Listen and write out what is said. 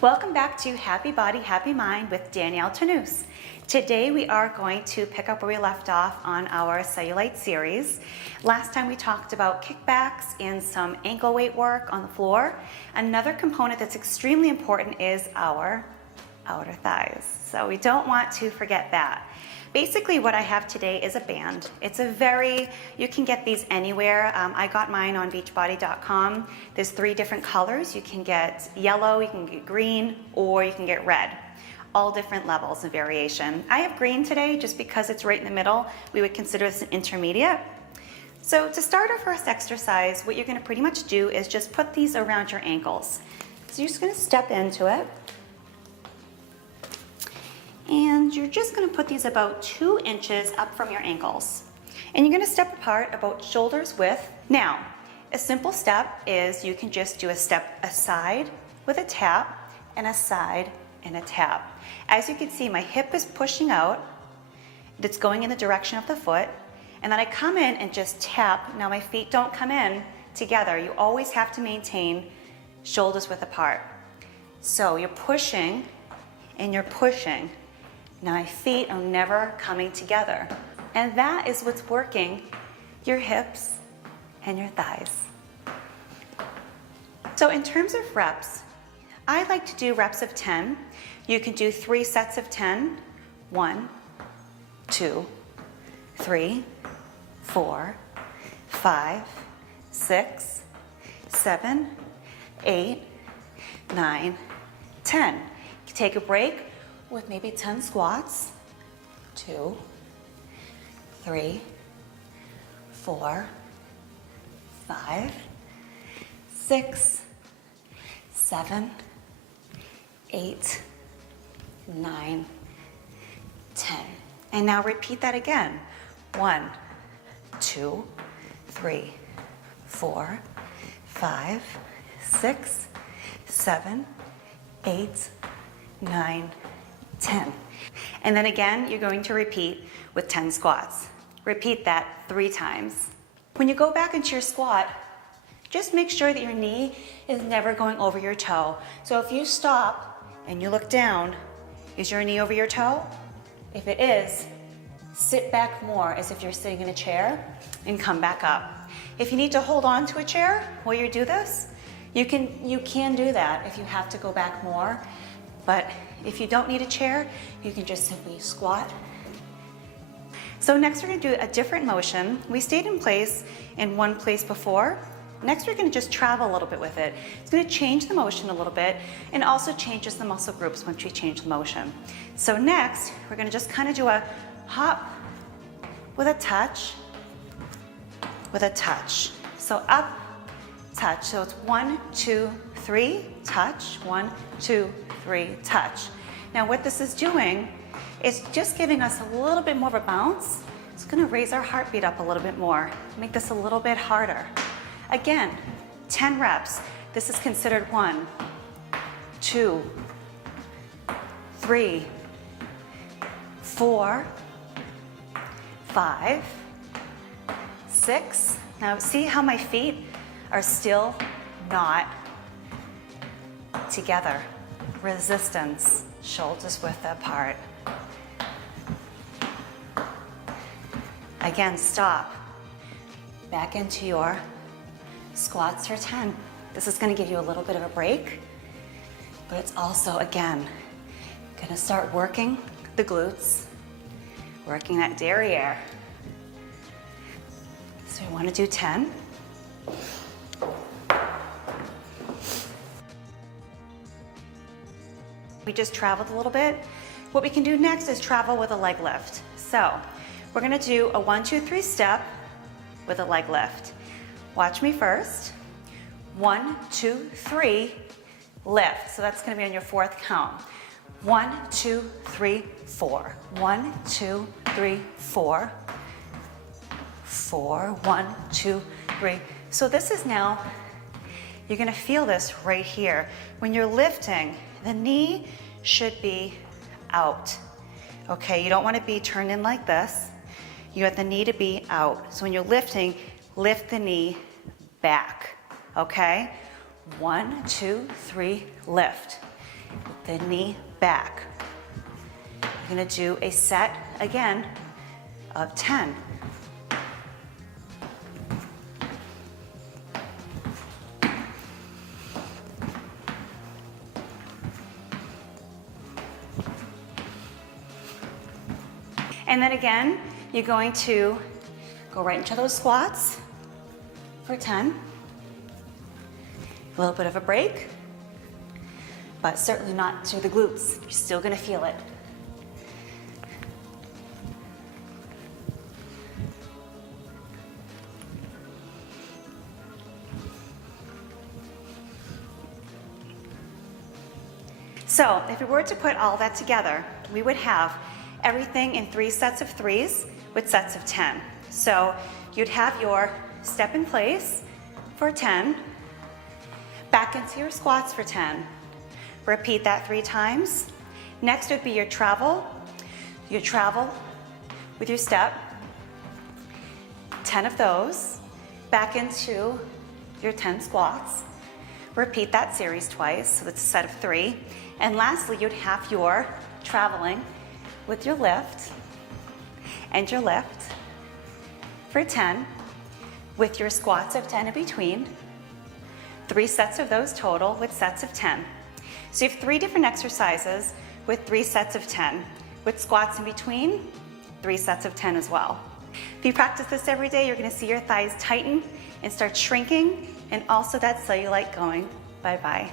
Welcome back to Happy Body, Happy Mind with Danielle Tanous. Today we are going to pick up where we left off on our cellulite series. Last time we talked about kickbacks and some ankle weight work on the floor. Another component that's extremely important is our outer thighs. So we don't want to forget that. Basically what I have today is a band. It's you can get these anywhere. I got mine on beachbody.com. There's 3 different colors. You can get yellow, you can get green, or you can get red. All different levels of variation. I have green today just because it's right in the middle. We would consider this an intermediate. So to start our first exercise, what you're gonna pretty much do is just put these around your ankles. So you're just gonna step into it. And you're just gonna put these about 2 inches up from your ankles. And you're gonna step apart about shoulders width. Now, a simple step is you can just do a step aside with a tap and a side and a tap. As you can see, my hip is pushing out. It's going in the direction of the foot. And then I come in and just tap. Now my feet don't come in together. You always have to maintain shoulders width apart. So you're pushing and you're pushing. Now my feet are never coming together. And that is what's working your hips and your thighs. So in terms of reps, I like to do reps of 10. You can do 3 sets of 10. 1, 2, 3, 4, 5, 6, 7, 8, 9, 10. You can take a break with maybe 10 squats. 2, 3, 4, 5, 6, 7, 8, 9, 10. And now repeat that again. 1, 2, 3, 4, 5, 6, 7, 8, 9, 10. And then again, you're going to repeat with 10 squats. Repeat that 3 times. When you go back into your squat, just make sure that your knee is never going over your toe. So if you stop and you look down, is your knee over your toe? If it is, sit back more as if you're sitting in a chair and come back up. If you need to hold on to a chair while you do this, you can do that if you have to go back more. But if you don't need a chair, you can just simply squat. So next we're gonna do a different motion. We stayed in one place before. Next we're gonna just travel a little bit with it. It's gonna change the motion a little bit and also changes the muscle groups once we change the motion. So next, we're gonna just kind of do a hop with a touch, So up, touch. So it's 1, 2, 3, touch. 1, 2, 3, touch. Now what this is doing is just giving us a little bit more of a bounce. It's gonna raise our heartbeat up a little bit more, make this a little bit harder. Again, 10 reps. This is considered 1, 2, 3, 4, 5, 6. Now see how my feet are still not together. Resistance, shoulders width apart. Again, stop. Back into your squats for 10. This is gonna give you a little bit of a break, but it's also, again, gonna start working the glutes, working that derriere. So you wanna do 10. We just traveled a little bit. What we can do next is travel with a leg lift. So we're gonna do a 1, 2, 3 step with a leg lift. Watch me first. 1, 2, 3, lift. So that's gonna be on your 4th count. 1, 2, 3, 4. 1, 2, 3, 4. 4, 1, 2, 3. So this is now, you're gonna feel this right here. When you're lifting, the knee should be out. Okay, you don't wanna be turned in like this. You want the knee to be out. So when you're lifting, lift the knee back, okay? 1, 2, 3, lift. The knee back. You're gonna do a set again of 10. And then again, you're going to go right into those squats for 10. A little bit of a break, but certainly not to the glutes. You're still gonna feel it. So if we were to put all that together, we would have everything in 3 sets of 3s with sets of 10. So you'd have your step in place for 10, back into your squats for 10. Repeat that 3 times. Next would be your travel with your step, 10 of those, back into your 10 squats. Repeat that series twice, so that's a set of 3. And lastly, you'd have your traveling with your lift and your lift for 10 with your squats of 10 in between. 3 sets of those total with sets of 10. So you have 3 different exercises with 3 sets of 10. With squats in between, 3 sets of 10 as well. If you practice this every day, you're gonna see your thighs tighten and start shrinking, and also that cellulite going bye-bye.